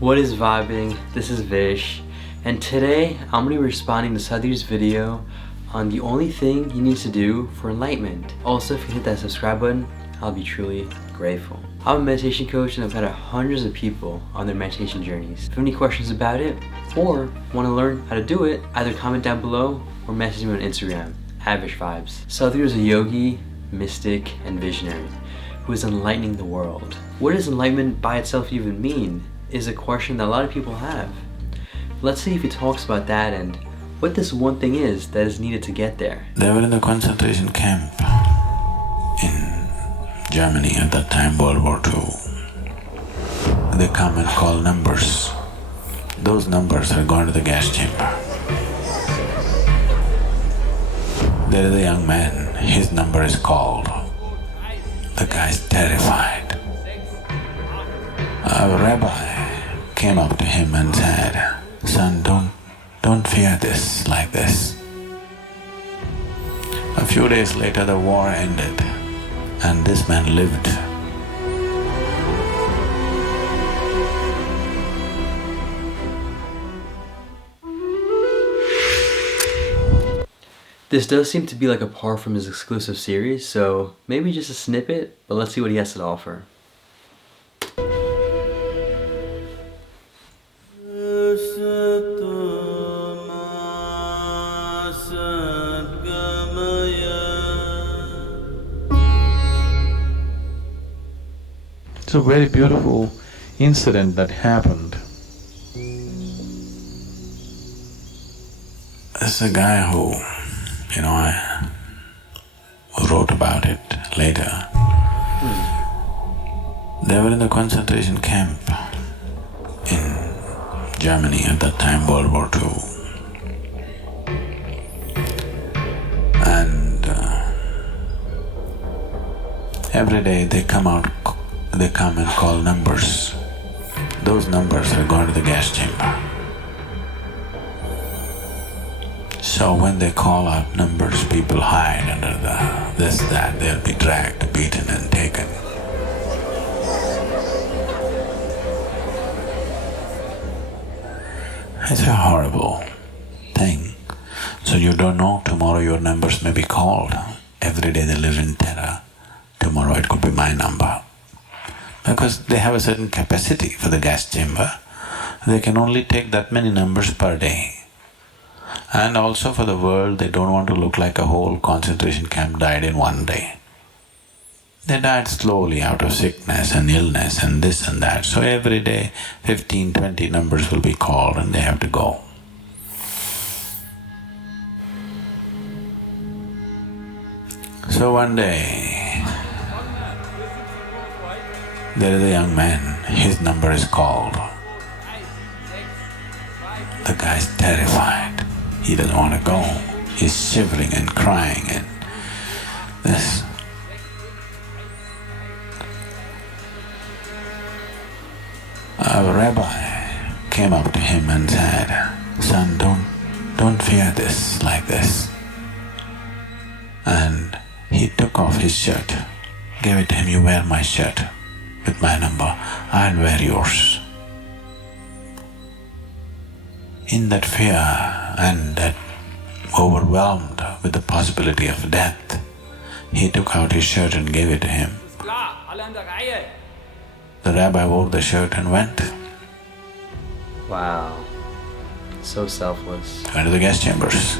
What is vibing? This is Vish, and today I'm going to be responding to Sadhguru's video on the only thing you need to do for enlightenment. Also, if you hit that subscribe button, I'll be truly grateful. I'm a meditation coach and I've had hundreds of people on their meditation journeys. If you have any questions about it or want to learn how to do it, either comment down below or message me on Instagram @VishVibes. Sadhguru is a yogi, mystic, and visionary who is enlightening the world. What does enlightenment by itself even mean is a question that a lot of people have. Let's see if he talks about that and what this one thing is that is needed to get there. They were in the concentration camp in Germany at that time, World War II. They come and call numbers. Those numbers are going to the gas chamber. There is a young man, his number is called. The guy's terrified. A rabbi came up to him and said, "Son, don't fear this like this." A few days later the war ended and this man lived. This does seem to be like a part from his exclusive series, so maybe just a snippet, but let's see what he has to offer. It's a very beautiful incident that happened. There's a guy who, I wrote about it later. They were in the concentration camp in Germany at that time, World War II. And every day they come and call numbers. Those numbers are going to the gas chamber. So when they call out numbers, people hide under that, they'll be dragged, beaten and taken. It's a horrible thing. So you don't know, tomorrow your numbers may be called. Every day they live in terror. Tomorrow it could be my number. Because they have a certain capacity for the gas chamber. They can only take that many numbers per day. And also for the world, they don't want to look like a whole concentration camp died in one day. They died slowly out of sickness and illness and this and that. So every day 15, 20 numbers will be called and they have to go. So one day, there is a young man, his number is called. The guy's terrified. He doesn't want to go. He's shivering and crying and this. A rabbi came up to him and said, "Son, don't fear this like this." And he took off his shirt, gave it to him, "You wear my shirt with my number, I'll wear yours." In that fear and that overwhelmed with the possibility of death, he took out his shirt and gave it to him. The rabbi wore the shirt and went. Wow, so selfless. Went to the gas chambers.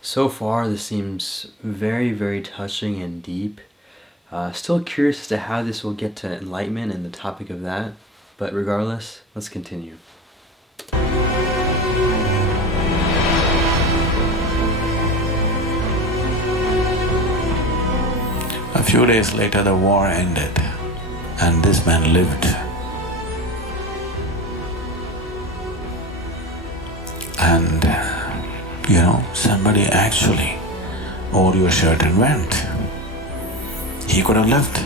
So far, this seems very, very touching and deep. Still curious as to how this will get to enlightenment and the topic of that, but regardless, let's continue. A few days later the war ended and this man lived. And somebody actually wore your shirt and went. He could have lived.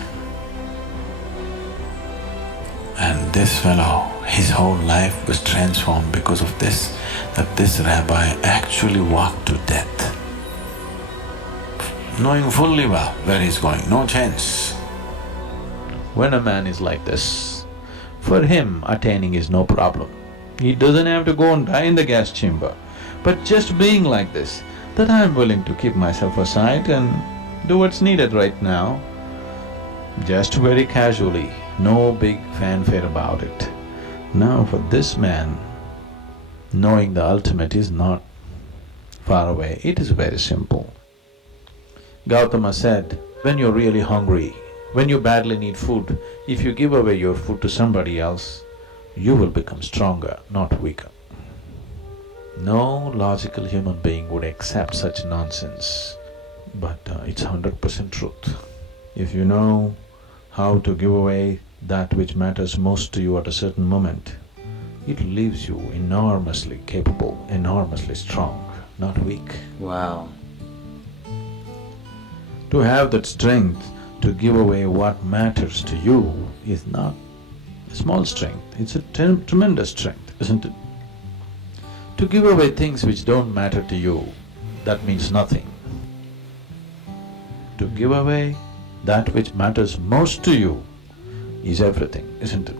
And this fellow, his whole life was transformed because of this, that this rabbi actually walked to death knowing fully well where he's going, no chance. When a man is like this, for him attaining is no problem. He doesn't have to go and die in the gas chamber. But just being like this, that I'm willing to keep myself aside and do what's needed right now, just very casually, no big fanfare about it. Now for this man, knowing the ultimate is not far away, it is very simple. Gautama said, when you're really hungry, when you badly need food, if you give away your food to somebody else, you will become stronger, not weaker. No logical human being would accept such nonsense, but it's 100% truth. If you know how to give away that which matters most to you at a certain moment, it leaves you enormously capable, enormously strong, not weak. Wow. To have that strength to give away what matters to you is not a small strength, it's a tremendous strength, isn't it? To give away things which don't matter to you, that means nothing. To give away that which matters most to you is everything, isn't it?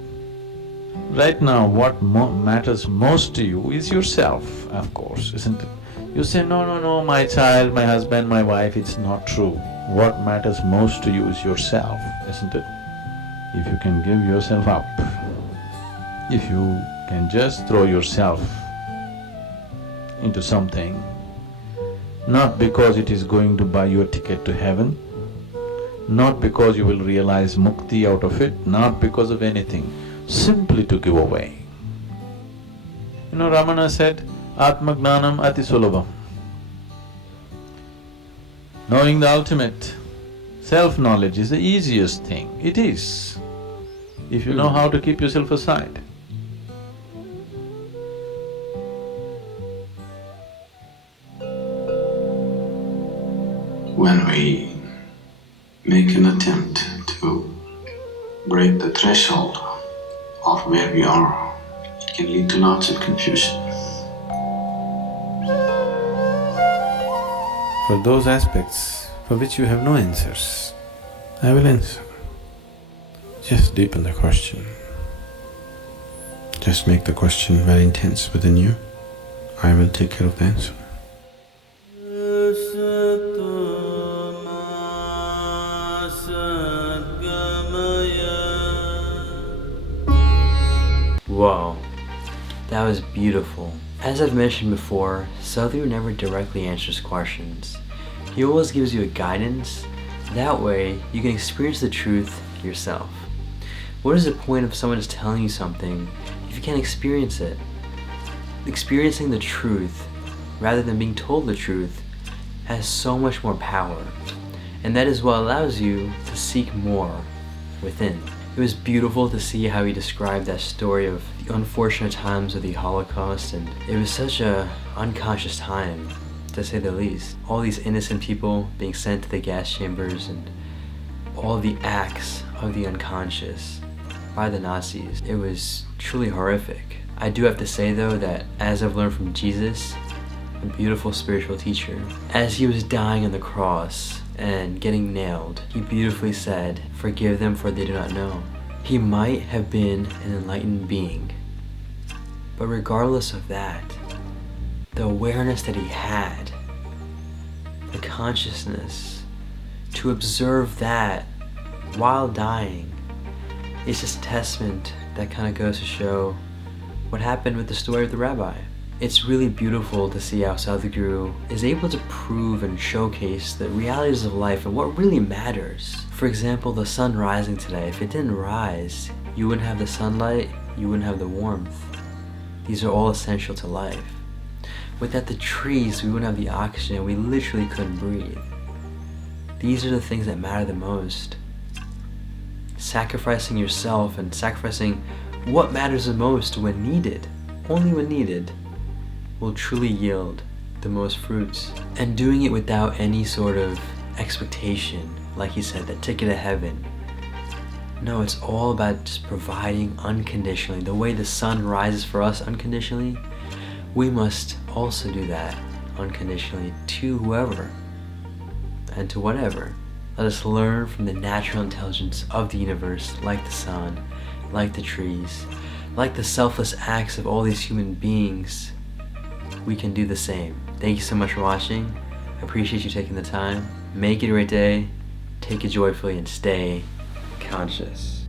Right now, what matters most to you is yourself, of course, isn't it? You say, no, my child, my husband, my wife, it's not true. What matters most to you is yourself, isn't it? If you can give yourself up, if you can just throw yourself into something, not because it is going to buy you a ticket to heaven, not because you will realize mukti out of it, not because of anything, simply to give away. You know, Ramana said, Atmagnanam ati sulabham. Knowing the ultimate, self-knowledge is the easiest thing. It is, if you know how to keep yourself aside. When we make an attempt to break the threshold of where we are, it can lead to lots of confusion. For those aspects for which you have no answers, I will answer. Just deepen the question. Just make the question very intense within you. I will take care of the answer. Whoa, that was beautiful. As I've mentioned before, Sadhguru never directly answers questions. He always gives you a guidance. That way, you can experience the truth yourself. What is the point of someone just telling you something if you can't experience it? Experiencing the truth, rather than being told the truth, has so much more power. And that is what allows you to seek more within. It was beautiful to see how he described that story of the unfortunate times of the Holocaust, and it was such a unconscious time, to say the least. All these innocent people being sent to the gas chambers and all the acts of the unconscious by the Nazis. It was truly horrific. I do have to say though that as I've learned from Jesus, a beautiful spiritual teacher, as he was dying on the cross and getting nailed, he beautifully said, "Forgive them for they do not know." He might have been an enlightened being, but regardless of that, the awareness that he had, the consciousness, to observe that while dying, is just a testament that kind of goes to show what happened with the story of the rabbi. It's really beautiful to see how Sadhguru is able to prove and showcase the realities of life and what really matters. For example, the sun rising today, if it didn't rise, you wouldn't have the sunlight, you wouldn't have the warmth. These are all essential to life. Without the trees, we wouldn't have the oxygen, we literally couldn't breathe. These are the things that matter the most. Sacrificing yourself and sacrificing what matters the most when needed, only when needed, will truly yield the most fruits. And doing it without any sort of expectation, like he said, the ticket to heaven. No, it's all about just providing unconditionally. The way the sun rises for us unconditionally, we must also do that unconditionally to whoever. and to whatever. Let us learn from the natural intelligence of the universe, like the sun, like the trees, like the selfless acts of all these human beings. We can do the same. Thank you so much for watching. I appreciate you taking the time. Make it a great day. Take it joyfully and stay conscious.